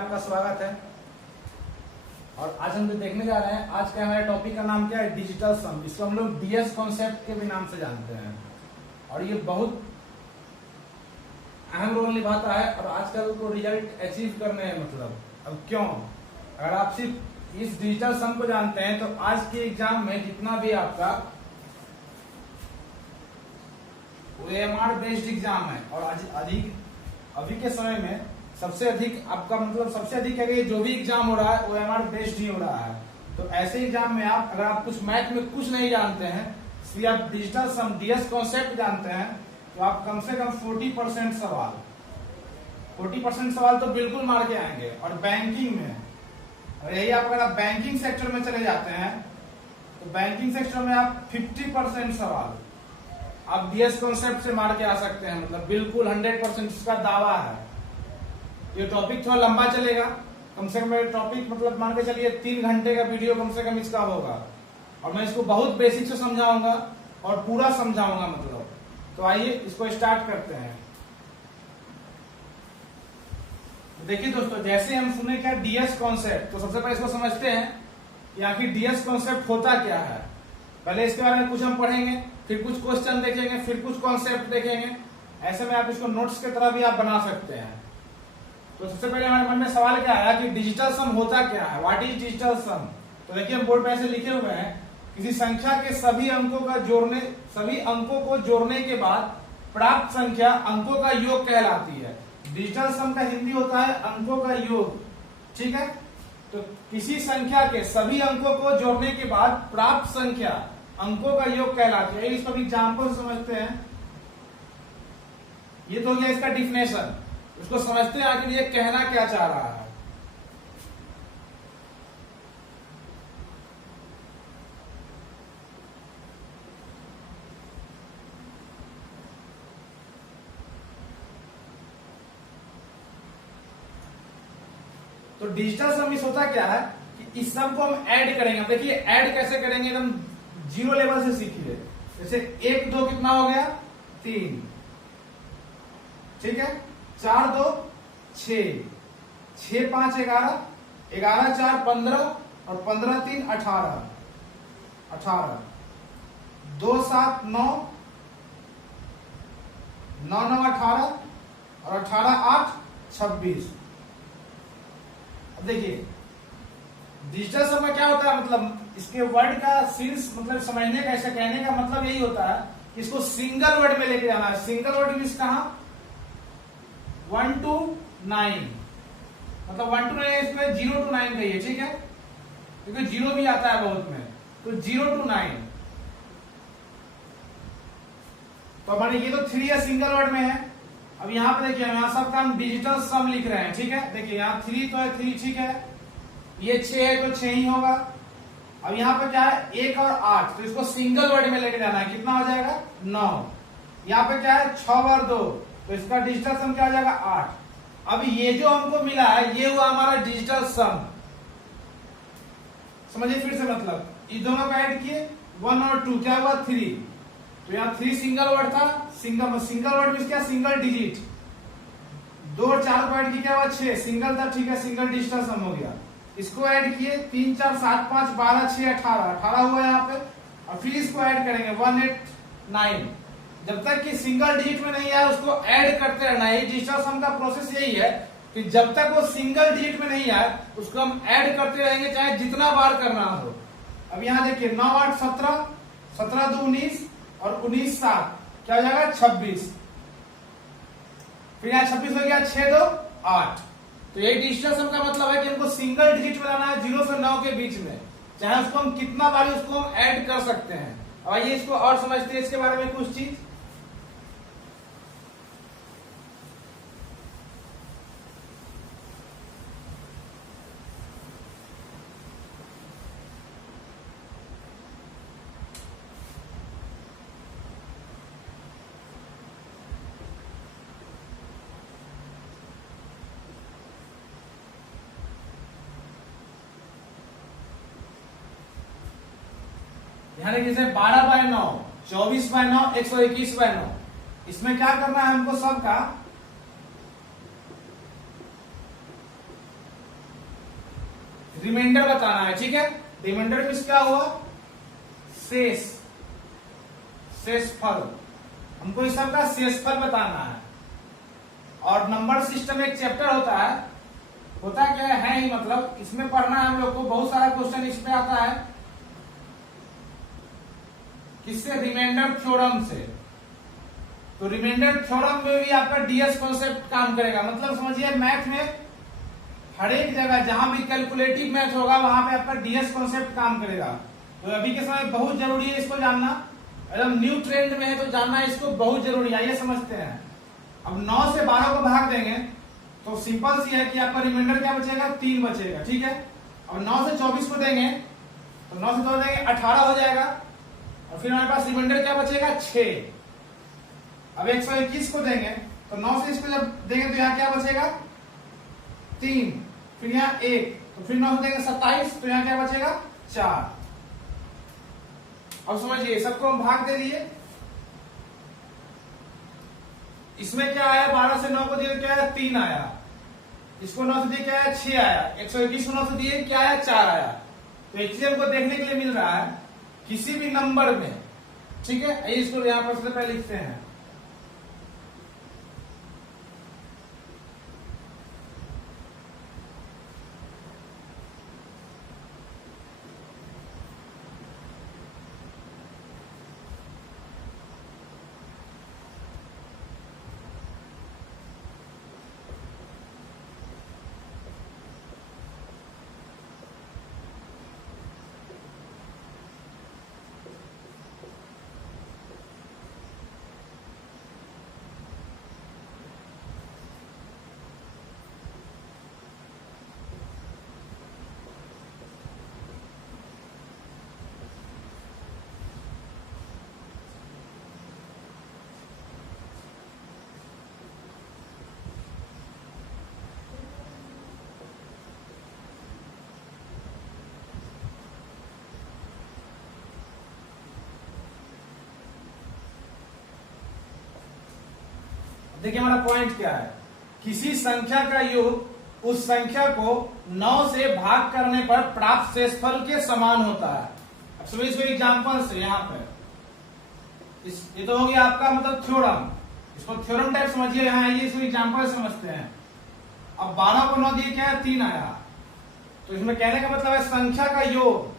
आपका स्वागत है। और आज हम जो देखने जा रहे हैं, आज का हमारे टॉपिक का नाम क्या है? डिजिटल सम, जिसको हम लोग डीएस कॉन्सेप्ट के भी नाम से जानते हैं। और ये बहुत अहम रोल निभाता है और आजकल को रिजल्ट अचीव करने हैं। मतलब अब क्यों, अगर आप सिर्फ इस डिजिटल सम को जानते हैं तो आज के एग्जाम में जितना भी आपका ओएमआर बेस्ड एग्जाम है और अधिक अभी के समय में सबसे अधिक आपका मतलब सबसे अधिक है जो भी एग्जाम हो रहा है ओएमआर बेस्ड ही हो रहा है। तो ऐसे एग्जाम में आप अगर आप कुछ मैथ में कुछ नहीं जानते हैं, इसलिए आप डिजिटल सम डीएस कॉन्सेप्ट जानते हैं, तो आप कम से कम 40% सवाल तो बिल्कुल मार के आएंगे। और बैंकिंग में और यही आप अगर आप बैंकिंग सेक्टर में चले जाते हैं तो बैंकिंग सेक्टर में आप 50% सवाल आप डीएस कॉन्सेप्ट से मार के आ सकते हैं। मतलब बिल्कुल 100% इसका दावा है। ये टॉपिक थोड़ा लंबा चलेगा, कम से कम टॉपिक मतलब मान के चलिए 3 घंटे का वीडियो कम से कम इसका होगा और मैं इसको बहुत बेसिक से समझाऊंगा और पूरा समझाऊंगा मतलब। तो आइए इसको स्टार्ट करते हैं। देखिए दोस्तों, जैसे हम सुने क्या डीएस कॉन्सेप्ट, तो सबसे पहले इसको समझते हैं कि आखिर डीएस कॉन्सेप्ट होता क्या है। पहले इसके बारे में कुछ हम पढ़ेंगे, फिर कुछ क्वेश्चन देखेंगे, फिर कुछ कॉन्सेप्ट देखेंगे। ऐसे में आप इसको नोट्स की तरह भी आप बना सकते हैं। तो सबसे पहले हमारे मन में सवाल क्या आया कि डिजिटल सम होता क्या है, व्हाट इज डिजिटल सम। तो देखिए हम बोर्ड पे ऐसे लिखे हुए हैं, किसी संख्या के सभी अंकों को जोड़ने के बाद प्राप्त संख्या अंकों का योग कहलाती है। डिजिटल सम का हिंदी होता है अंकों का योग, ठीक है। तो किसी संख्या के सभी अंकों को जोड़ने के बाद प्राप्त संख्या अंकों का योग कहलाती है। इसको एग्जाम्पल समझते हैं। ये तो हो गया इसका डिफिनेशन, उसको समझते हैं आखिर ये कहना क्या चाह रहा है। तो डिजिटल सम इस होता क्या है कि इस सम को हम ऐड करेंगे। देखिए ऐड कैसे करेंगे, एकदम जीरो लेवल से सीखिए। जैसे 1 2 कितना हो गया 3, ठीक है। 4 2 6, 6 5 11, 11 4 15 और 15 3 18, 2 7 9, 9 9 18 और 18 8 26। अब देखिए डिजिटल सम में क्या होता है, मतलब इसके वर्ड का सीन्स मतलब समझने का, ऐसा कहने का मतलब यही होता है कि इसको सिंगल वर्ड में लेके जाना है। सिंगल वर्ड मीन्स कहां 1 to 9, मतलब 1 to 9 इसमें 0 to 9 कहिए, ठीक है, क्योंकि 0 भी आता है बहुत में। तो 0 to 9, तो हमारे ये तो 3 या सिंगल वर्ड में है। अब यहाँ पे देखिए यहाँ सबका हम डिजिटल सम लिख रहे हैं, ठीक है। देखिए यहाँ 3 तो है 3, ठीक है। ये 6 है तो 6 ही होगा। अब यहाँ पे क्या है 1 और 8, तो इसको सिंगल वर्ड में लेके जाना है। कितना हो जाएगा 9। यहाँ पे क्या है 6 और 2, तो इसका डिजिटल सम क्या हो जाएगा 8। अब ये जो हमको मिला है ये हुआ हमारा डिजिटल सम। समझिए फिर से, मतलब इस दोनों को ऐड किए 1 और 2, क्या हुआ 3। तो यहाँ 3 सिंगल वर्ड था, सिंगल वर्ड मीन्स क्या सिंगल डिजिट। 2 और 4 को ऐड किया क्या हुआ 6, सिंगल था, ठीक है, सिंगल डिजिटल सम हो गया। इसको ऐड किए 3 4 7 5 12 6 18 हुआ यहाँ पे। और फिर इसको ऐड करेंगे 1 8 9। जब तक कि सिंगल डिजिट में नहीं आया उसको ऐड करते रहना है। डिजिटल सम का प्रोसेस यही है कि जब तक वो सिंगल डिजिट में नहीं आया उसको हम ऐड करते रहेंगे, चाहे जितना बार करना हो। अब यहाँ देखिए 9 8 17, 17 2 19 और 19 7, क्या हो जाएगा 26। फिर यहाँ 26 हो गया 6 2 8। तो ये डिजिटल सम का मतलब है कि हमको सिंगल डिजिट में लाना है 0 से 9 के बीच में, चाहे उसको हम कितना बार उसको हम ऐड कर सकते हैं। अब आइए इसको और समझते हैं, इसके बारे में कुछ चीज। यानी जैसे 12/9, 24/9, 121/9, इसमें क्या करना है हमको सबका रिमाइंडर बताना है, ठीक है। रिमाइंडर मीन्स क्या हुआ, शेष, शेषफल, हमको इस सब का शेषफल बताना है। और नंबर सिस्टम एक चैप्टर होता है, होता क्या है ही मतलब इसमें पढ़ना है हम लोग को, बहुत सारा क्वेश्चन इसमें आता है, किससे, रिमाइंडर थ्योरम से। तो रिमाइंडर थ्योरम में भी आपका डीएस कॉन्सेप्ट काम करेगा, मतलब समझिए मैथ में हर एक जगह जहां भी कैलकुलेटिव मैथ होगा वहां पे आपका डीएस कॉन्सेप्ट काम करेगा। तो अभी के समय बहुत जरूरी है इसको जानना, एकदम न्यू ट्रेंड में है तो जानना इसको बहुत जरूरी है। आइए समझते हैं। अब 9 से 12 को भाग देंगे तो सिंपल सी है कि आपका रिमाइंडर क्या बचेगा, 3 बचेगा, ठीक है। अब 9 से 24 को देंगे तो 9 से 2 देंगे 18 हो जाएगा, और फिर हमारे पास रिमाइंडर क्या बचेगा, 6। अब 121 को देंगे तो 9 से इसको जब देंगे तो यहाँ क्या बचेगा, 3, फिर यहाँ 1, तो फिर 9 से देंगे 27, तो यहाँ क्या बचेगा, 4। अब समझिए सबको हम भाग दे दिए, इसमें क्या आया, 12 से 9 को दिए क्या आया, 3 आया, इसको 9 से दिए क्या आया, 6 आया, 121 को 9 से दिए क्या आया, 4 आया। तो एक्चुअली हमको देखने के लिए मिल रहा है किसी भी नंबर में, ठीक है। आइए इसको यहां पर सबसे पहले लिखते हैं। देखिए हमारा पॉइंट क्या है, किसी संख्या का योग उस संख्या को 9 से भाग करने पर प्राप्त शेषफल के समान होता है। अब समझिए इसको एग्जांपल से, यहाँ पे ये तो हो गया आपका मतलब थ्योरम, इसको थ्योरम टाइप समझिए। यहाँ आइए इसको एग्जांपल समझते हैं। अब 12 को 9 दिए क्या है, 3 आया, तो इसमें कहने का मतलब है संख्या का योग,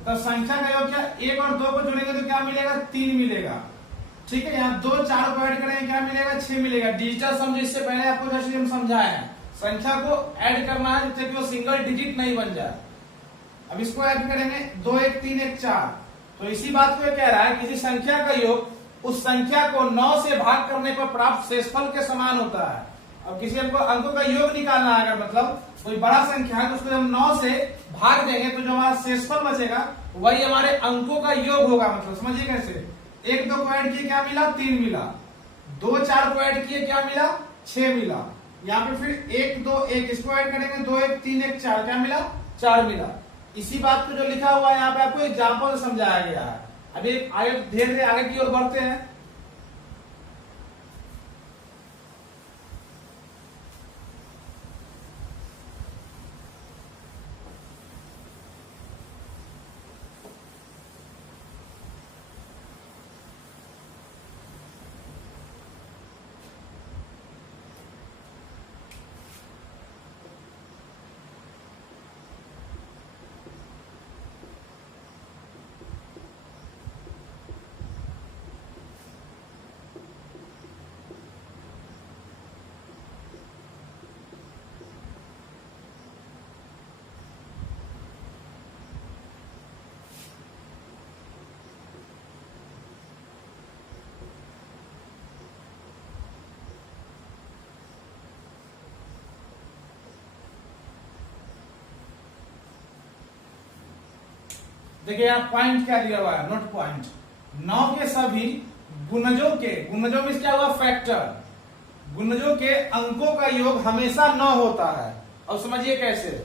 मतलब संख्या का योग क्या, 1 और 2 को जोड़ेंगे तो क्या मिलेगा, 3 मिलेगा, ठीक है। यहाँ 2 4 को ऐड करेंगे क्या मिलेगा, 6 मिलेगा। डिजिटल सम इससे पहले आपको जैसे हम समझाए हैं, संख्या को ऐड करना है जिससे कि वो सिंगल डिजिट नहीं बन जाए। अब इसको ऐड करेंगे 2 1 3 1 4, तो इसी बात को कह रहा है किसी संख्या का योग उस संख्या को 9 से भाग करने पर प्राप्त शेषफल के समान होता है। अब किसी हमको अंकों का योग निकालना है, अगर मतलब कोई बड़ा संख्या है तो उसको हम 9 से भाग देंगे तो जो हमारा शेषफल बचेगा वही हमारे अंकों का योग होगा। मतलब समझिए कैसे, 1 2 को ऐड किए क्या मिला, 3 मिला, 2 4 को ऐड किए क्या मिला, 6 मिला। यहाँ पे फिर 1 2 1 इसको ऐड करेंगे 2 1 3 1 4 क्या मिला, 4 मिला। इसी बात को जो लिखा हुआ है यहाँ पे आपको एग्जाम्पल समझाया गया है। अभी आगे धीरे धीरे आगे की ओर बढ़ते हैं। देखिए यहाँ पॉइंट क्या दिया हुआ है, नोट पॉइंट, 9 के सभी गुणजों के, गुणजों में क्या हुआ, फैक्टर, गुणजों के अंकों का योग हमेशा 9 होता है। अब समझिए कैसे,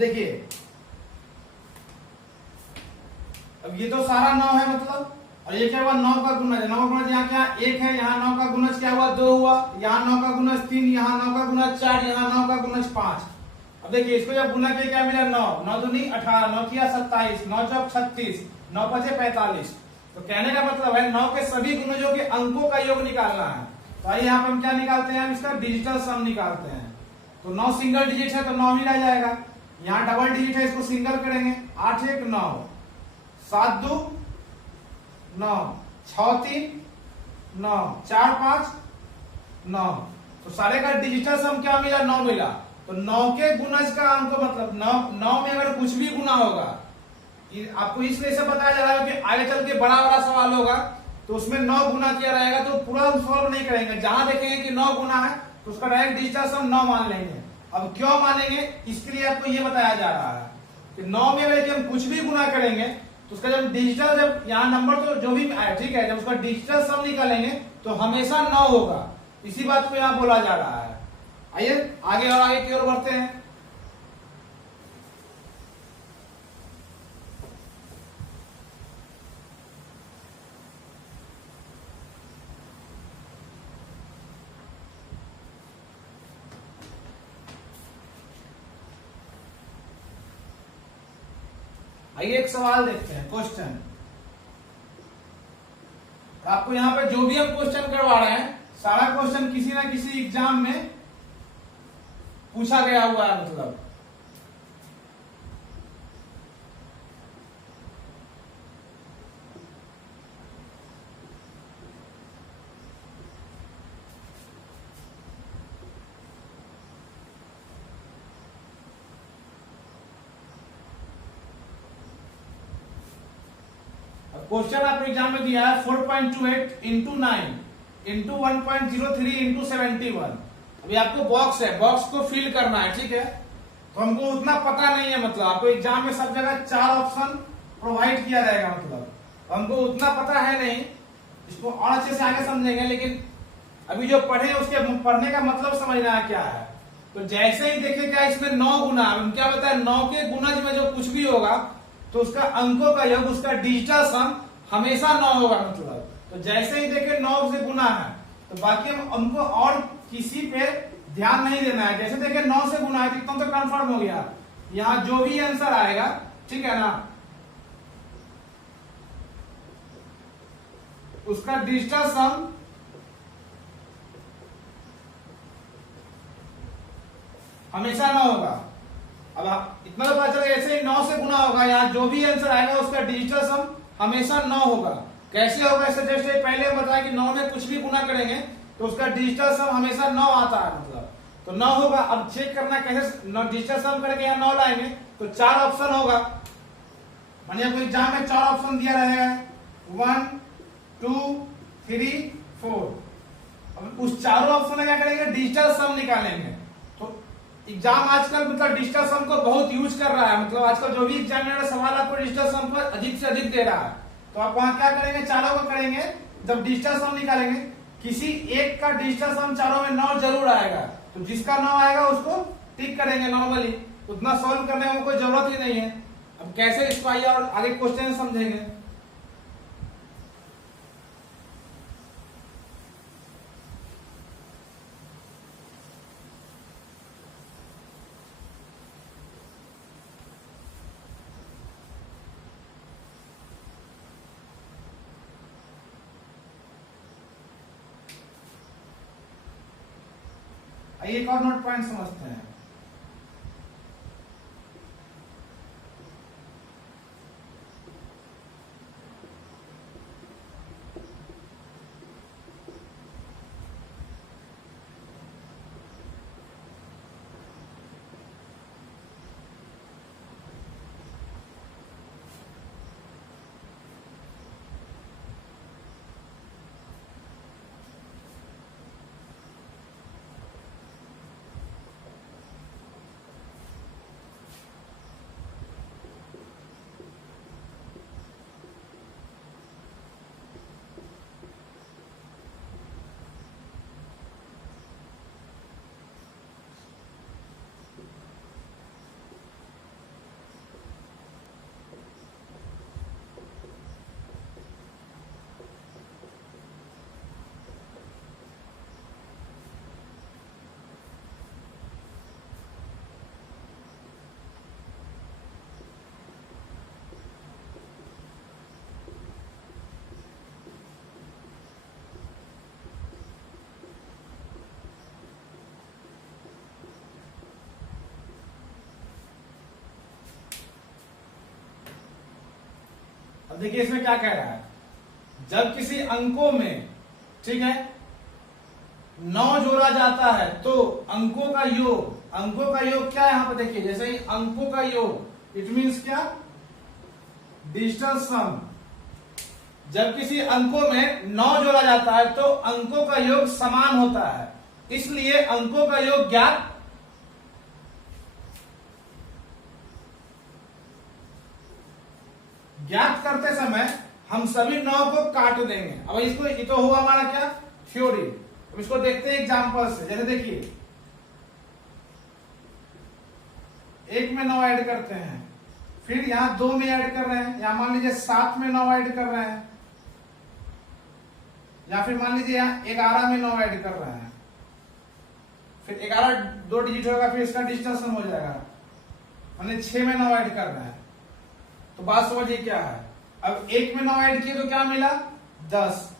देखिए, अब ये तो सारा 9 है मतलब, और ये क्या हुआ 9 का गुणज, 9 का गुणज यहाँ क्या 1 है, यहाँ 9 का गुणज क्या हुआ 2 हुआ, यहाँ 9 का गुणज 3, यहाँ 9 का गुणज 4, यहाँ 9 का गुणज 5। अब देखिए इसको जब गुना किया क्या मिला 9, 9 दूनी 18, 9 किया 27, 9 चौक 36, 9 पचे 45। तो कहने का मतलब है 9 के सभी गुणजों के अंकों का योग निकालना है। तो आइए यहाँ पे हम क्या निकालते हैं, इसका डिजिटल सम निकालते हैं। तो 9 सिंगल डिजिट है तो 9 ही रह जाएगा, यहाँ डबल डिजिट है इसको सिंगल करेंगे, 8 1 9, 7 2 9, 6 3 9, 4 5 9। तो सारे का डिजिटल सम क्या मिला 9 मिला। तो 9 के गुणज का अंक मतलब 9 में अगर कुछ भी गुना होगा, आपको इसलिए से बताया जा रहा है कि आगे चल के बड़ा बड़ा सवाल होगा तो उसमें 9 गुना किया रहेगा तो पूरा हम सॉल्व नहीं करेंगे, जहां देखेंगे कि 9 गुना है तो उसका डायरेक्ट डिजिटल सम 9 मान लेंगे। अब क्यों मानेंगे, इसके लिए आपको ये बताया जा रहा है कि 9 में अगर हम कुछ भी गुना करेंगे तो उसका जब डिजिटल, जब यहाँ नंबर तो जो भी आए ठीक है, जब उसका डिजिटल सम निकालेंगे तो हमेशा 9 होगा। इसी बात को यहाँ बोला जा रहा है। आइए आगे और आगे की ओर बढ़ते हैं। आइए एक सवाल देखते हैं, क्वेश्चन। आपको यहाँ पे जो भी हम क्वेश्चन करवा रहे हैं सारा क्वेश्चन किसी ना किसी एग्जाम में पूछा गया हुआ है मतलब। क्वेश्चन आपको एग्जाम में दिया है 4.28 इंटू 9 इंटू 1.03 इंटू 71। अभी आपको बॉक्स है, बॉक्स को फिल करना है, ठीक है। तो हमको उतना पता नहीं है, मतलब आपको एग्जाम में सब जगह 4 ऑप्शन प्रोवाइड किया जाएगा, मतलब हमको उतना पता है नहीं, इसको और अच्छे से आगे समझेंगे। लेकिन अभी जो पढ़े उसके पढ़ने का मतलब समझना है क्या है। तो जैसे ही देखे क्या इसमें 9 गुना, क्या बताया 9 के गुणज में जो कुछ भी होगा तो उसका अंकों का योग, उसका डिजिटल सम हमेशा 9 होगा मतलब। तो जैसे ही देखे 9 से गुना है तो बाकी हमको और किसी पे ध्यान नहीं देना है। जैसे देखे 9 से गुना है तो कंफर्म हो गया, यहाँ जो भी आंसर आएगा ठीक है ना, उसका डिजिटल सम हमेशा 9 होगा। अब इतना तो पता चला, ऐसे ही 9 से गुना होगा, यहाँ जो भी आंसर आएगा उसका डिजिटल सम हमेशा 9 होगा। कैसे होगा, इससे जस्ट पहले हम बताया कि 9 में कुछ भी गुना करेंगे तो उसका डिजिटल सम हमेशा 9 आता है, मतलब तो 9 होगा। अब चेक करना कैसे डिजिटल सम करके यहाँ 9 लाएंगे, तो 4 ऑप्शन होगा, मानिए आपको एग्जाम में 4 ऑप्शन दिया रहेगा 1 2 3 4। अब उस चारों ऑप्शन में क्या करेंगे, डिजिटल सम निकालेंगे। एग्जाम आजकल मतलब डिजिटल सम को बहुत यूज कर रहा है, मतलब आजकल जो भी एग्जामिनर सवाल आपको डिजिटल सम पर अधिक से अधिक दे रहा है। तो आप वहां क्या करेंगे, चारों को करेंगे, जब डिजिटल सम निकालेंगे किसी एक का डिजिटल सम चारों में 9 जरूर आएगा, तो जिसका 9 आएगा उसको टिक करेंगे नॉर्मली, उतना सॉल्व करने में कोई जरूरत ही नहीं है। अब कैसे इसको आइए और आगे क्वेश्चन समझेंगे। एक और नोट पॉइंट समझते हैं। देखिए इसमें क्या कह रहा है, जब किसी अंकों में, ठीक है, 9 जोड़ा जाता है तो अंकों का योग क्या है? यहां पर देखिए, जैसे ही अंकों का योग, इट मीन्स क्या? डिजिटल सम। जब किसी अंकों में 9 जोड़ा जाता है तो अंकों का योग समान होता है, इसलिए अंकों का योग ज्ञात करते समय हम सभी 9 को काट देंगे। अब इसको, ये तो हुआ हमारा क्या? थ्योरी। अब इसको देखते हैं एग्जांपल से। जैसे देखिए, 1 में 9 ऐड करते हैं, फिर यहां 2 में ऐड कर रहे हैं, या मान लीजिए 7 में 9 ऐड कर रहे हैं, या फिर मान लीजिए यहां 11 में 9 ऐड कर रहे हैं, फिर 11 2 डिजिट होगा, फिर इसका डिजिटल सम हो जाएगा, हमने 6 में 9 ऐड कर रहे हैं। तो बात समझिए क्या है। अब 1 में 9 ऐड किए तो क्या मिला? 10,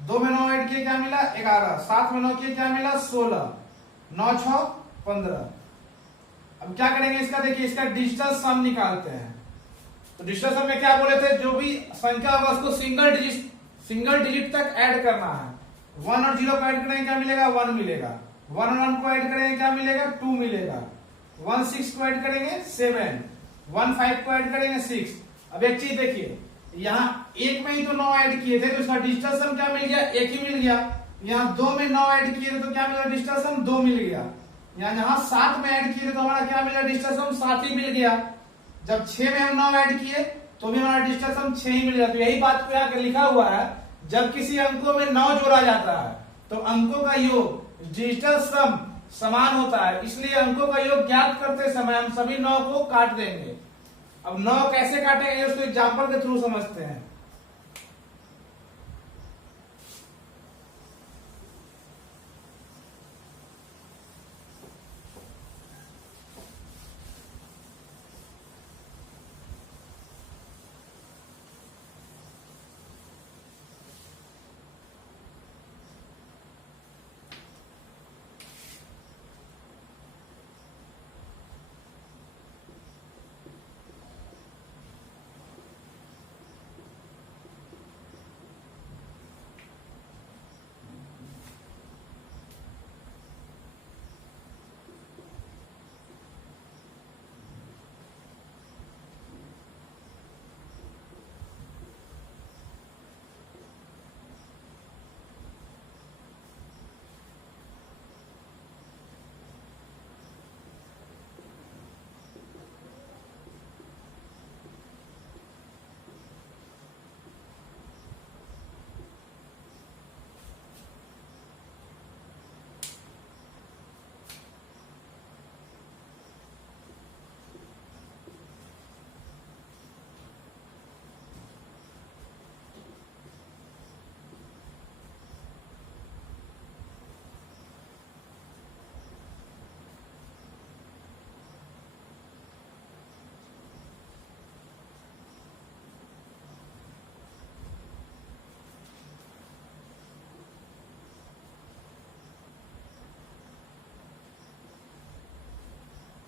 2 में 9 ऐड किए क्या मिला? 11, 7 में 9 किए क्या मिला? 16, 9 6 15। अब क्या करेंगे इसका? देखिए, इसका डिजिटल सम निकालते हैं। तो डिजिटल सम में क्या बोले थे? जो भी संख्या होगा उसको सिंगल डिजिट तक ऐड करना है। 1 और 0 को ऐड करेंगे क्या मिलेगा? 1 मिलेगा। 1 और 1 को ऐड करेंगे क्या मिलेगा? 2 मिलेगा। 1 6 को ऐड करेंगे 7, 1 5 को ऐड करेंगे 6। अब एक चीज देखिए, यहाँ 1 में ही तो 9 ऐड किए थे, तो इसका डिजिटल सम क्या मिल गया? 1 ही मिल गया। यहाँ 2 में 9 ऐड किए थे तो क्या मिला? डिजिटल सम 2 मिल गया। यहाँ 7 में ऐड किए थे तो हमारा क्या मिला? डिजिटल सम 7 ही मिल गया। जब 6 में हम 9 ऐड किए तो भी हमारा डिजिटल सम 6 ही मिल गया। तो यही बात पे आकर लिखा हुआ है, जब किसी अंकों में 9 जोड़ा जाता है तो अंकों का योग डिजिटल सम समान होता है, इसलिए अंकों का योग ज्ञात करते समय हम सभी 9 को काट देंगे। अब 9 कैसे काटेंगे उसको एग्जांपल के थ्रू समझते हैं।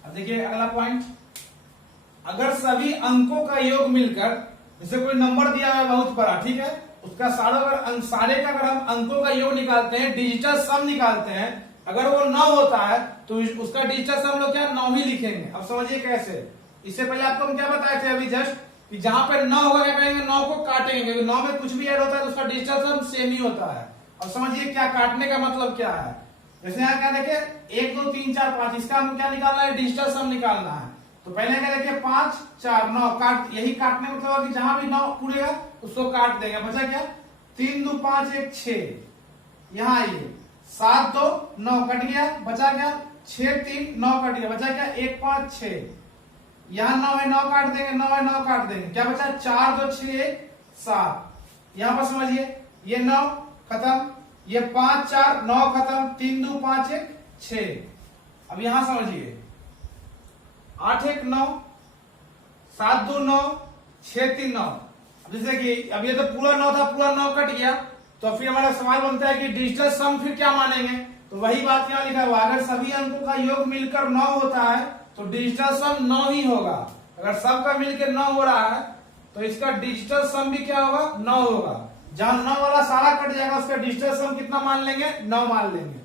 देखिए अगला पॉइंट, अगर सभी अंकों का योग मिलकर, जैसे कोई नंबर दिया है बहुत बड़ा, ठीक है, उसका सारे का अगर हम अंकों का योग निकालते हैं, डिजिटल सम निकालते हैं, अगर वो 9 होता है तो उसका डिजिटल सम लोग क्या 9 ही लिखेंगे। अब समझिए कैसे। इससे पहले आपको हम क्या बताए थे अभी जस्ट, कि जहां पर 9 होगा क्या करेंगे? 9 को काटेंगे, क्योंकि 9 में कुछ भी ऐड होता है तो उसका डिजिटल सम सेम ही होता है। अब समझिए क्या काटने का मतलब क्या है। जैसे यहाँ क्या देखिए, 1 2 3 4 5, इसका हम क्या निकालना है? डिजिटल सम निकालना है। तो पहले क्या देखिए, 5 4 9 काट, यही काटने का मतलब कि जहां भी 9 पूरेगा उसको काट देंगे। बचा क्या? 3 2 5 1 6, यहाँ आइए 7 2 9 कट गया, बचा क्या? 6 3 9 कट गया, बचा क्या? 1 5 6, यहाँ 9 है 9 काट देंगे, 9 है 9 काट देंगे, क्या बचा? 4 2 6 1 7। यहाँ पर समझिए, ये 9 खत्म, ये 5 4 9 खत्म, 3 2 5 1 6। अब यहां समझिए, 8 1 9, 7 2 9, 6 3 9। अब जैसे कि अब ये तो पूरा 9 था, पूरा 9 कट गया, तो फिर हमारा सवाल बनता है कि डिजिटल सम फिर क्या मानेंगे? तो वही बात यहाँ लिखा हुआ, अगर सभी अंकों का योग मिलकर 9 होता है तो डिजिटल सम 9 ही होगा। अगर सबका मिलकर 9 हो रहा है तो इसका डिजिटल सम भी क्या होगा 9 होगा। जहां 9 वाला सारा कट जाएगा उसका डिजिटल सम कितना मान लेंगे 9 मान लेंगे।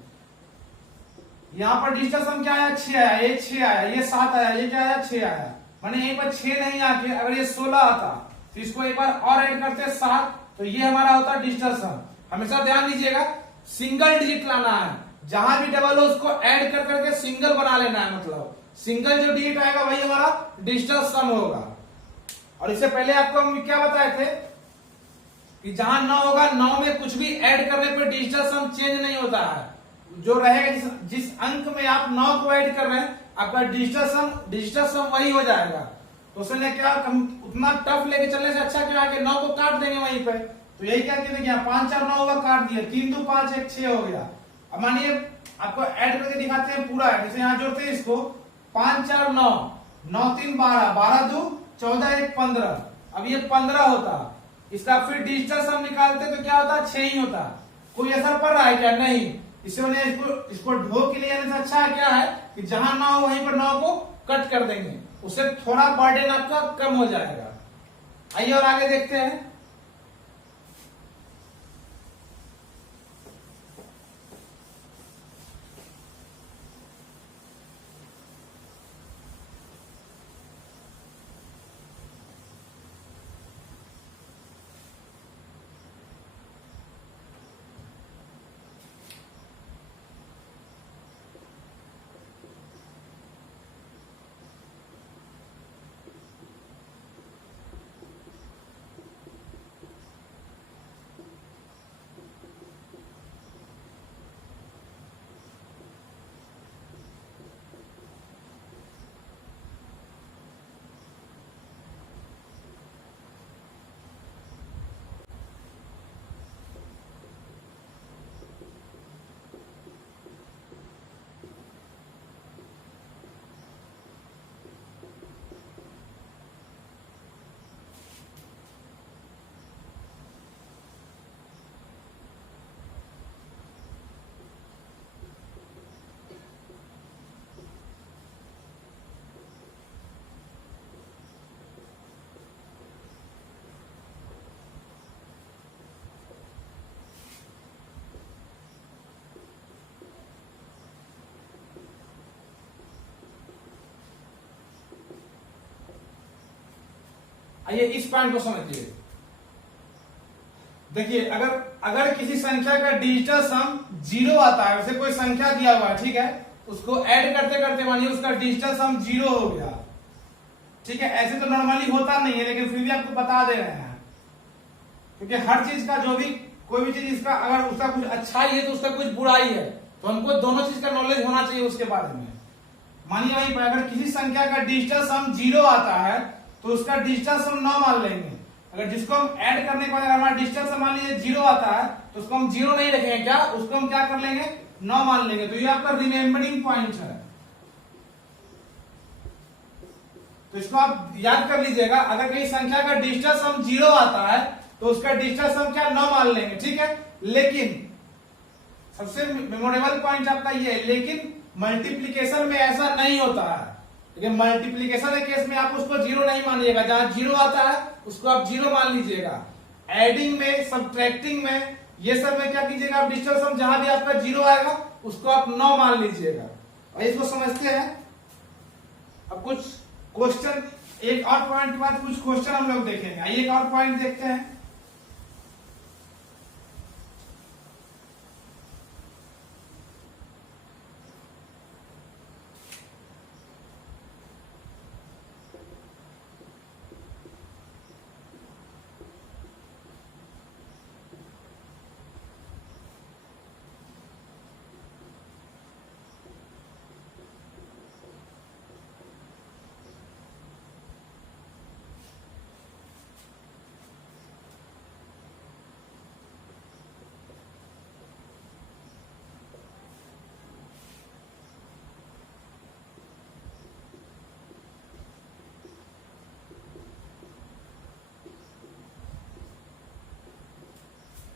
यहाँ पर डिजिटल सम क्या आया 6 आया, ये 6 आया, ये 7 आया, ये क्या आया 6 आया। माने यहीं पर 6 नहीं आके अगर ये 16 आता तो इसको एक बार और ऐड करते 7, तो ये हमारा होता डिजिटल सम। हमेशा ध्यान दीजिएगा सिंगल डिजिट लाना है, जहां भी डबल हो उसको ऐड कर करके सिंगल बना लेना है, मतलब सिंगल जो डिजिट आएगा वही हमारा डिजिटल सम होगा। और इससे पहले आपको हम क्या बताए थे कि जहां 9 होगा 9 में कुछ भी ऐड करने पर डिजिटल सम चेंज नहीं होता है, जो रहेगा जिस अंक में आप 9 को ऐड कर रहे हैं आपका डिजिटल सम वही हो जाएगा। तो उसने क्या उतना टफ लेके चलने से अच्छा क्या है कि 9 को काट देंगे वहीं पे। तो यही क्या कहते हैं 5 4 9 होगा, काट दिया, 3 2 5 1 6 हो गया। अब मानिए आपको ऐड करके दिखाते हैं पूरा है, जैसे यहाँ जोड़ते हैं इसको 5 4 9 9 3 12 12 2 14 1 15, अब ये 15 होता, इसका फिर डिजिटल सम निकालते तो क्या होता 6 ही होता। कोई असर पड़ रहा है क्या नहीं, इससे मैंने इसको ढो के लिए आने से अच्छा क्या है कि जहां 9 हो वहीं पर 9 को कट कर देंगे, उससे थोड़ा बर्डन आपका कम हो जाएगा। आइए और आगे देखते हैं। आइए इस पॉइंट को समझिए। देखिए अगर किसी संख्या का डिजिटल सम 0 आता है, वैसे कोई संख्या दिया हुआ है, ठीक है, उसको ऐड करते करते मानिए उसका डिजिटल सम 0 हो गया, ठीक है। ऐसे तो नॉर्मली होता नहीं है, लेकिन फिर भी आपको बता दे रहे हैं, क्योंकि हर चीज का जो भी कोई भी चीज इसका अगर उसका कुछ अच्छाई है तो उसका कुछ बुराई है, तो हमको दोनों चीज का नॉलेज होना चाहिए उसके बारे में। मानिए वहीं पर अगर किसी संख्या का डिजिटल सम 0 आता है तो उसका डिजिटल सम 9 मान लेंगे। अगर जिसको हम ऐड करने के बाद हमारा डिजिटल सम मान लीजिए 0 आता है तो उसको हम 0 नहीं रखेंगे, क्या उसको हम क्या कर लेंगे 9 मान लेंगे। तो ये आपका रिमेम्बरिंग पॉइंट है, तो इसको आप याद कर लीजिएगा। अगर कहीं संख्या का डिजिटल सम 0 आता है तो उसका डिजिटल सम क्या 9 मान लेंगे, ठीक है। लेकिन सबसे मेमोरेबल पॉइंट आपका ये है, लेकिन मल्टीप्लीकेशन में ऐसा नहीं होता है। लेकिन मल्टीप्लीकेशन के केस में आप उसको 0 नहीं मानिएगा, जहां 0 आता है उसको आप 0 मान लीजिएगा। एडिंग में, सब्ट्रैक्टिंग में, ये सब में क्या कीजिएगा आप डिजिटल सम जहां भी आपका 0 आएगा उसको आप 9 मान लीजिएगा। और इसको समझते हैं। अब कुछ क्वेश्चन, एक और पॉइंट के बाद कुछ क्वेश्चन हम लोग देखेंगे। आइए एक और पॉइंट देखते हैं।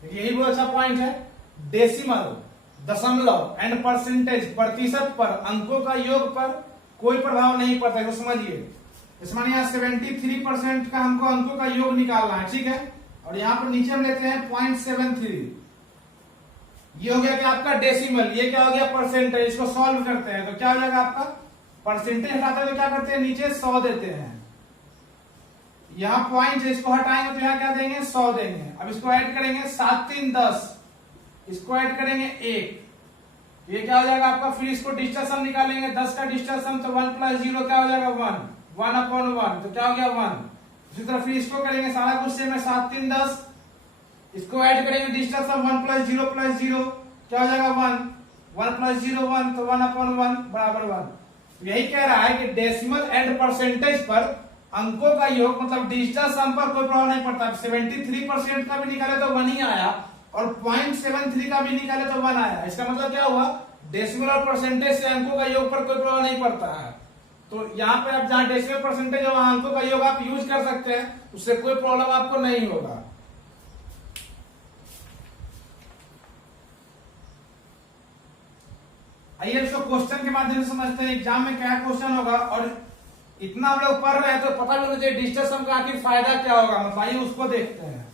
यही बहुत अच्छा पॉइंट है। डेसिमल, दशमलव एंड परसेंटेज, प्रतिशत पर अंकों का योग पर कोई प्रभाव नहीं पड़ता है, तो समझिए इस माने यहाँ 73% का हमको अंकों का योग निकालना है, ठीक है। और यहाँ पर नीचे हम लेते हैं 0.73, ये हो गया कि आपका डेसिमल, ये क्या हो गया परसेंटेज। इसको सॉल्व करते हैं तो क्या हो जाएगा आपका, परसेंटेज हटाते हैं तो क्या करते हैं नीचे 100 देते हैं, यहाँ पॉइंट है इसको हटाएंगे तो यहाँ क्या देंगे 100 देंगे। अब इसको ऐड करेंगे 7 3 10, इसको ऐड करेंगे 1, ये क्या हो जाएगा आपका। फिर इसको डिजिटल सम निकालेंगे, 10 का डिजिटल सम तो 1 + 0 क्या हो जाएगा 1, 1/1 तो क्या हो गया 1। इसी तरह फिर इसको करेंगे सारा कुछ सेम है, 7 3 10, इसको ऐड करेंगे डिजिटल सम 1 + 0 + 0 क्या हो जाएगा 1, 1 + 0 1 तो 1/1 बराबर 1। यही कह रहा है कि डेसिमल एंड परसेंटेज पर अंकों का योग मतलब डिजिटल सम पर कोई प्रभाव नहीं पड़ता। 73% का भी निकाले तो 1 ही आया और 0.73 का भी निकाले तो 1 आया। इसका मतलब क्या हुआ, डेसिमल और परसेंटेज से अंकों का योग पर कोई प्रभाव नहीं पड़ता है। तो यहाँ पे आप जहां डेसिमल परसेंटेज और अंकों का योग आप यूज कर सकते हैं, उससे कोई प्रॉब्लम आपको नहीं होगा। आइए इसको क्वेश्चन के माध्यम से समझते हैं एग्जाम में क्या क्वेश्चन होगा। और इतना हम लोग पढ़ रहे हैं तो पता भी होना चाहिए डिजिटल सम का आखिर फायदा क्या होगा, मतलब आइए उसको देखते हैं।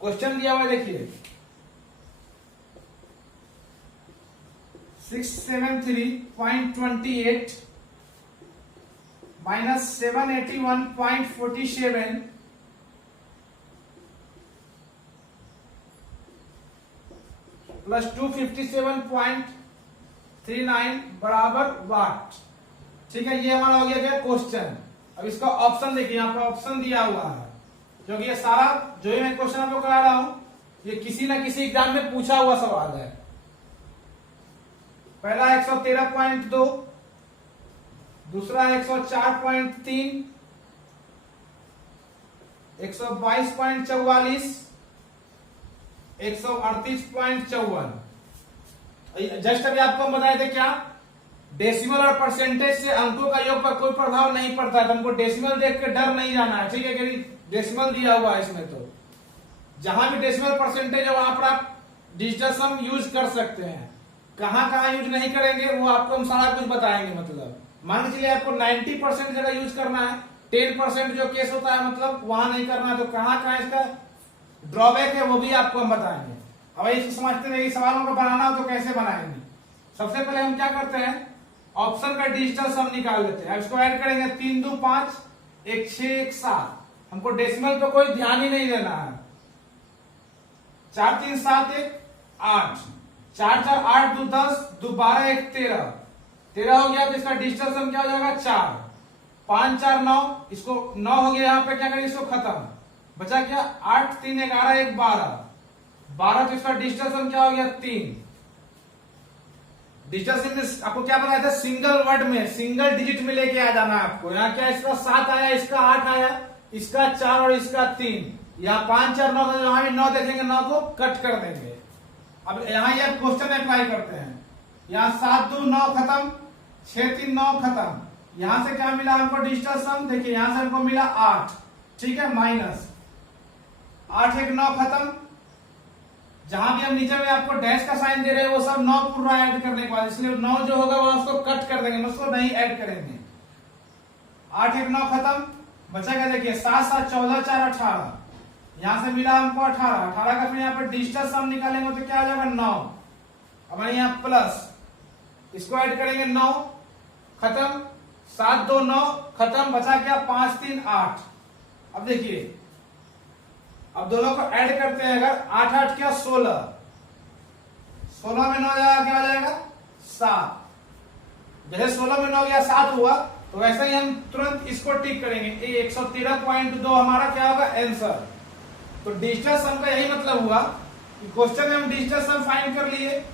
क्वेश्चन दिया हुआ देखिए 673.28 माइनस 781.47 प्लस 257.39 बराबर वाट, ठीक है। ये हमारा हो गया क्या क्वेश्चन। अब इसका ऑप्शन देखिए, यहाँ पर ऑप्शन दिया हुआ है, क्योंकि ये सारा जो ही मैं क्वेश्चन आपको करा रहा हूं ये किसी ना किसी एग्जाम में पूछा हुआ सवाल है। पहला 113.2, दूसरा 104.3, 122.44, 138.54। जस्ट अभी आपको हम बताए थे क्या, डेसिमल और परसेंटेज से अंकों का योग पर कोई प्रभाव नहीं पड़ता है। तो हमको डेसिमल देख के डर नहीं जाना है, ठीक है। क्योंकि डेसिमल दिया हुआ है इसमें, तो जहां भी डेसिमल परसेंटेज है वहां पर आप डिजिटल सम यूज कर सकते हैं। कहां कहां यूज नहीं करेंगे वो आपको हम सारा कुछ बताएंगे। मतलब मान के चलिए आपको 90% जगह यूज करना है, 10% जो केस होता है मतलब वहां नहीं करना है, तो कहां कहां इसका ड्रॉबैक है वो भी आपको हम बताएंगे। अब इसको समझते हैं, सवालों को बनाना हो तो कैसे बनाएंगे। सबसे पहले हम क्या करते हैं, ऑप्शन का डिजिटल सम निकाल लेते हैं। इसको ऐड करेंगे 3 2 5 1 6 1 7, हमको डेसिमल पे कोई ध्यान ही नहीं देना है। 4 3 7 1 8, 4 4 8 2 10 2 12 1 13, 13 हो गया। तो इसका डिजिटल सम क्या हो जाएगा 4, 5 4 9, इसको 9 हो गया। यहाँ पे क्या करेंगे, इसको खत्म, बचा क्या 8 3 11 1 12, 12 तो इसका डिजिटल सम क्या हो गया 3। डिजिटल सम में आपको क्या बताया था, सिंगल वर्ड में सिंगल डिजिट में लेके आ जाना है आपको। यहाँ क्या इसका 7 आया, इसका 8 आया, इसका 4 और इसका 3, यहाँ 5 4 9, यहाँ भी 9 देखेंगे, 9 को कट कर देंगे। अब यहाँ ये क्वेश्चन अप्लाई करते हैं, यहाँ 7 2 9 खत्म, 6 3 9 खत्म। यहां से क्या मिला हमको डिजिटल सम, देखिए यहां से हमको मिला 8, ठीक है, माइनस 8 1 9 खत्म। जहां भी हम नीचे में आपको डैश का साइन दे रहे हैं वो सब 9 पूरा ऐड करने के बाद, इसलिए 9 जो होगा वो उसको कट कर देंगे, उसको नहीं ऐड करेंगे। 8 1 9 खत्म, बचेगा देखिए 7 7 14 4 18, यहां से मिला हमको 18, 18 का फिर यहाँ पर डिजिटल सम निकालेंगे तो क्या आ जाएगा 9। अब यहाँ प्लस, इसको ऐड करेंगे 9 खत्म, 7 2 9 खत्म, बचा क्या 5 3 8। अब देखिए अब दोनों को ऐड करते हैं, अगर 8 8 क्या 16, 16 में 9 जाएगा क्या हो जाएगा 7। जैसे 16 में 9 गया 7 हुआ, तो वैसे ही हम तुरंत इसको टिक करेंगे। 113.2 हमारा क्या होगा आंसर। तो डिजिटल सम का यही मतलब हुआ कि क्वेश्चन में हम डिजिटल सम फाइंड कर लिए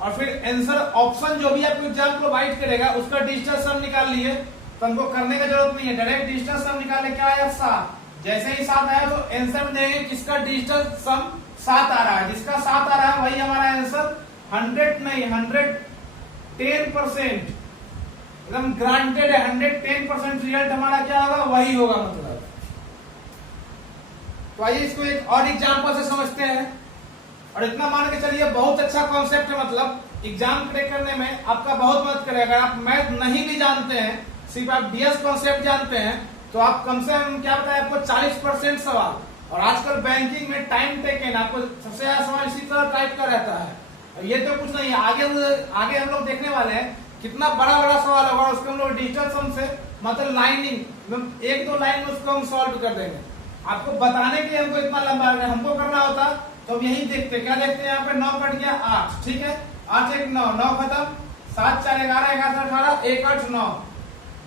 और फिर आंसर ऑप्शन जो भी आपको एग्जाम प्रोवाइड करेगा उसका डिजिटल सम निकाल लिए। तो हमको करने की जरूरत नहीं है, डायरेक्ट डिजिटल सम निकाले, क्या आया 7। जैसे ही 7 आया तो आंसर में देंगे किसका डिजिटल सम 7 आ रहा है, जिसका 7 आ रहा है वही हमारा आंसर। 100 नहीं 110%, एकदम ग्रांटेड है, 110% रिजल्ट हमारा क्या होगा वही होगा मतलब। तो आइए इसको एक और एग्जांपल से समझते हैं। और इतना मान के चलिए बहुत अच्छा कॉन्सेप्ट है, मतलब एग्जाम क्रैक करने में आपका बहुत मदद करेगा। अगर आप मैथ नहीं भी जानते हैं, सिर्फ आप डीएस कॉन्सेप्ट जानते हैं, तो आप कम से कम क्या बताए आपको 40% सवाल, और आजकल बैंकिंग में टाइम टेकन आपको सबसे ज्यादा सवाल इसी तरह टाइप का रहता है। ये तो कुछ नहीं है, आगे हम लोग देखने वाले हैं कितना बड़ा बड़ा सवाल होगा, उसको हम लोग डिजिटल सम से मतलब लाइनिंग 1-2 लाइन में उसको हम सॉल्व कर देंगे। आपको बताने के लिए हमको इतना लंबा हमको करना होता तो यही देखते, क्या देखते हैं यहाँ पे 9 कट गया 8, ठीक है, 8 1 9, 9 खत्म, 7 4 11 11 18 1 8 9।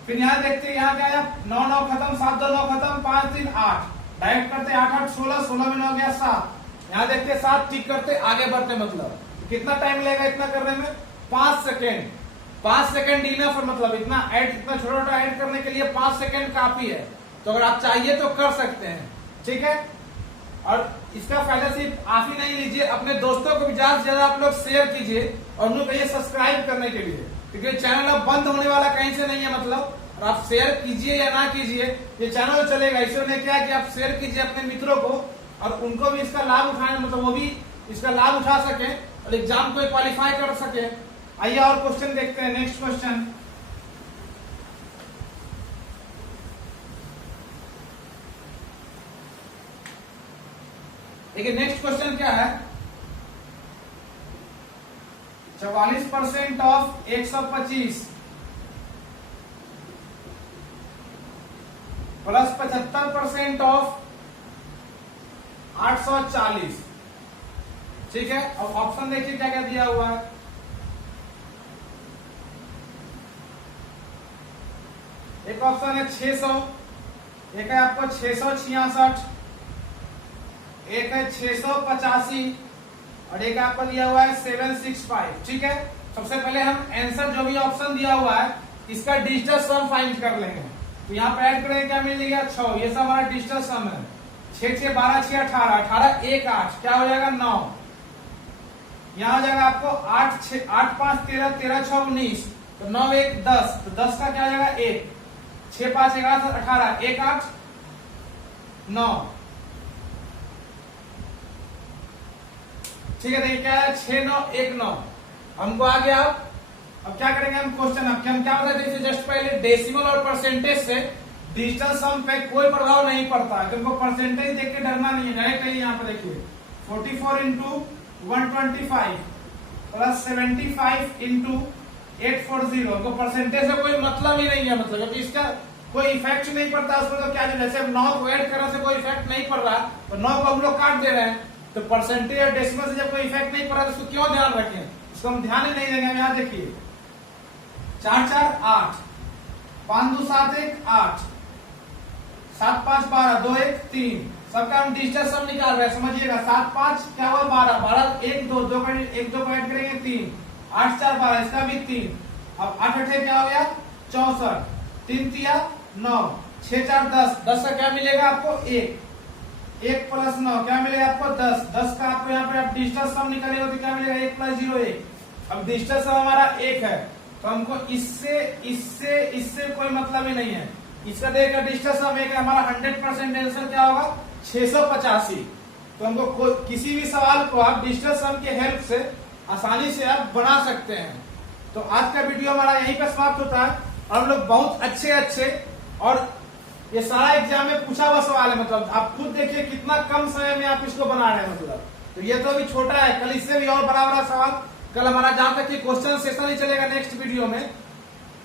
फिर यहाँ देखते हैं यहाँ क्या है 9 9 खत्म, 7 2 9 खत्म, 5 3 8, डायरेक्ट करते 8 8 16, 16 में 9 गया 7। यहाँ देखते 7 टिक करते आगे बढ़ते, मतलब कितना टाइम लगेगा इतना करने में 5 सेकेंड। 5 सेकेंड इनफ है, मतलब इतना छोटा छोटा ऐड करने के लिए 5 सेकेंड काफी है। तो अगर आप चाहिए तो कर सकते हैं, ठीक है। और इसका फायदा सिर्फ आप ही नहीं लीजिए, अपने दोस्तों को भी ज्यादा से ज्यादा आप लोग शेयर कीजिए और उनको कहिए सब्सक्राइब करने के लिए, क्योंकि चैनल अब बंद होने वाला कहीं से नहीं है। मतलब और आप शेयर कीजिए या ना कीजिए, ये चैनल चलेगा। इसलिए क्या है कि आप शेयर कीजिए अपने मित्रों को और उनको भी इसका लाभ उठाने, मतलब वो भी इसका लाभ उठा सके और एग्जाम को क्वालिफाई कर सके। आइए और क्वेश्चन देखते हैं। नेक्स्ट क्वेश्चन, देखिए नेक्स्ट क्वेश्चन क्या है, 44% ऑफ 125 प्लस 75% ऑफ 840, ठीक है। अब ऑप्शन देखिए क्या क्या दिया हुआ है। एक ऑप्शन है 600, एक है आपको 666, एक है 685 और एक आपको दिया हुआ है 765, ठीक है। सबसे पहले हम आंसर जो भी ऑप्शन दिया हुआ है इसका डिजिटल सम फाइंड कर लेंगे। तो यहाँ पे ऐड करेंगे, क्या मिलेगा 6, ये सब हमारा डिजिटल सम है। 6 6 12 6 18, 18 1 8, क्या हो जाएगा 9। यहाँ हो जाएगा आपको 8 6 8 5 13, 13 6 19, तो 9 1 10, तो 10 का क्या हो जाएगा 1, 6 5 11 18, 1 8 9, ठीक है। देखिए क्या है 6 9 1 9, हमको आ गया। अब क्या करेंगे हम क्वेश्चन, अब हम क्या बताते थे जस्ट पहले, डेसिमल और परसेंटेज से डिजिटल सम पे कोई प्रभाव नहीं पड़ता है। तुमको परसेंटेज देख के डरना नहीं है, डायरेक्ट यहाँ पे देखिए 44 इंटू 125 प्लस 75 इंटू 840, हमको परसेंटेज से कोई मतलब ही नहीं है, मतलब क्योंकि इसका कोई इफेक्ट नहीं पड़ता उसमें। तो क्या जैसे 9 को ऐड करने से कोई इफेक्ट नहीं पड़ रहा, तो 9 को हम लोग काट दे रहे हैं, तो परसेंटेज और डेसिमल से जब कोई इफेक्ट नहीं पड़ रहा तो उसको क्यों ध्यान रखें, इसको हम ध्यान ही नहीं देंगे। यहाँ देखिए 4 4 8, 5 2 7 1 8, 7 5 12, 2 1 3, सबका हम डिजिटल सम निकाल रहे हैं, समझिएगा। 7 5 क्या हुआ 12, 12 1 2, 2 का 1 2 को ऐड करेंगे 3, 8 4 12, इसका भी 3, अब 8 8 क्या हो गया 64, 3 3 9, 6 4 10, 10 का क्या मिलेगा आपको 1, 1 प्लस 9 क्या मिलेगा आपको 10, 10 का आपको यहाँ पे आप डिजिटल सम निकालेंगे तो क्या मिलेगा 1 प्लस 0 1। अब डिजिटल सम हमारा 1 है, तो हमको इससे कोई मतलब ही नहीं है। इसका देखिए डिजिटल सम 1 है, हमारा 100% आंसर क्या होगा 685। तो हमको किसी भी सवाल को आप डिजिटल सम के हेल्प से आसानी से आप बना सकते हैं। तो आज का वीडियो हमारा यहीं पर समाप्त होता है। हम लोग बहुत अच्छे और ये सारा एग्जाम में पूछा हुआ सवाल है, मतलब आप खुद देखिए कितना कम समय में आप इसको बना रहे हैं। मतलब तो ये तो अभी छोटा है, कल इससे भी और बड़ा सवाल, कल हमारा जहां तक कि क्वेश्चन सेशन ही चलेगा नेक्स्ट वीडियो में।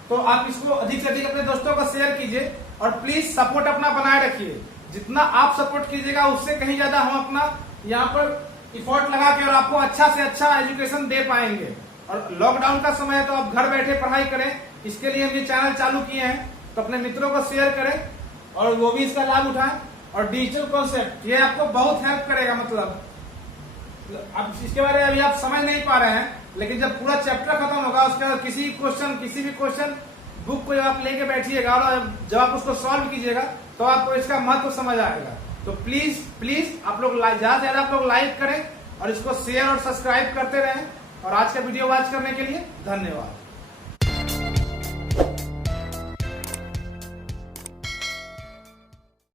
तो आप इसको अधिक से अधिक अपने दोस्तों को शेयर कीजिए और प्लीज सपोर्ट अपना बनाए रखिए। जितना आप सपोर्ट कीजिएगा उससे कहीं ज्यादा हम अपना यहाँ पर इफोर्ट लगा के और आपको अच्छा से अच्छा एजुकेशन दे पाएंगे। और लॉकडाउन का समय है तो आप घर बैठे पढ़ाई करें, इसके लिए हम ये चैनल चालू किए हैं। तो अपने मित्रों को शेयर करें और वो भी इसका लाभ उठाएं। और डिजिटल कॉन्सेप्ट ये आपको बहुत हेल्प करेगा। मतलब अब इसके बारे में अभी आप समझ नहीं पा रहे हैं, लेकिन जब पूरा चैप्टर खत्म होगा उसके बाद किसी भी क्वेश्चन बुक को जब आप लेके बैठिएगा और जब आप उसको सॉल्व कीजिएगा तो आपको इसका महत्व समझ आएगा। तो प्लीज आप लोग ज्यादा से ज्यादा आप लोग लाइक करें और इसको शेयर और सब्सक्राइब करते रहें। और आज का वीडियो वॉच करने के लिए धन्यवाद।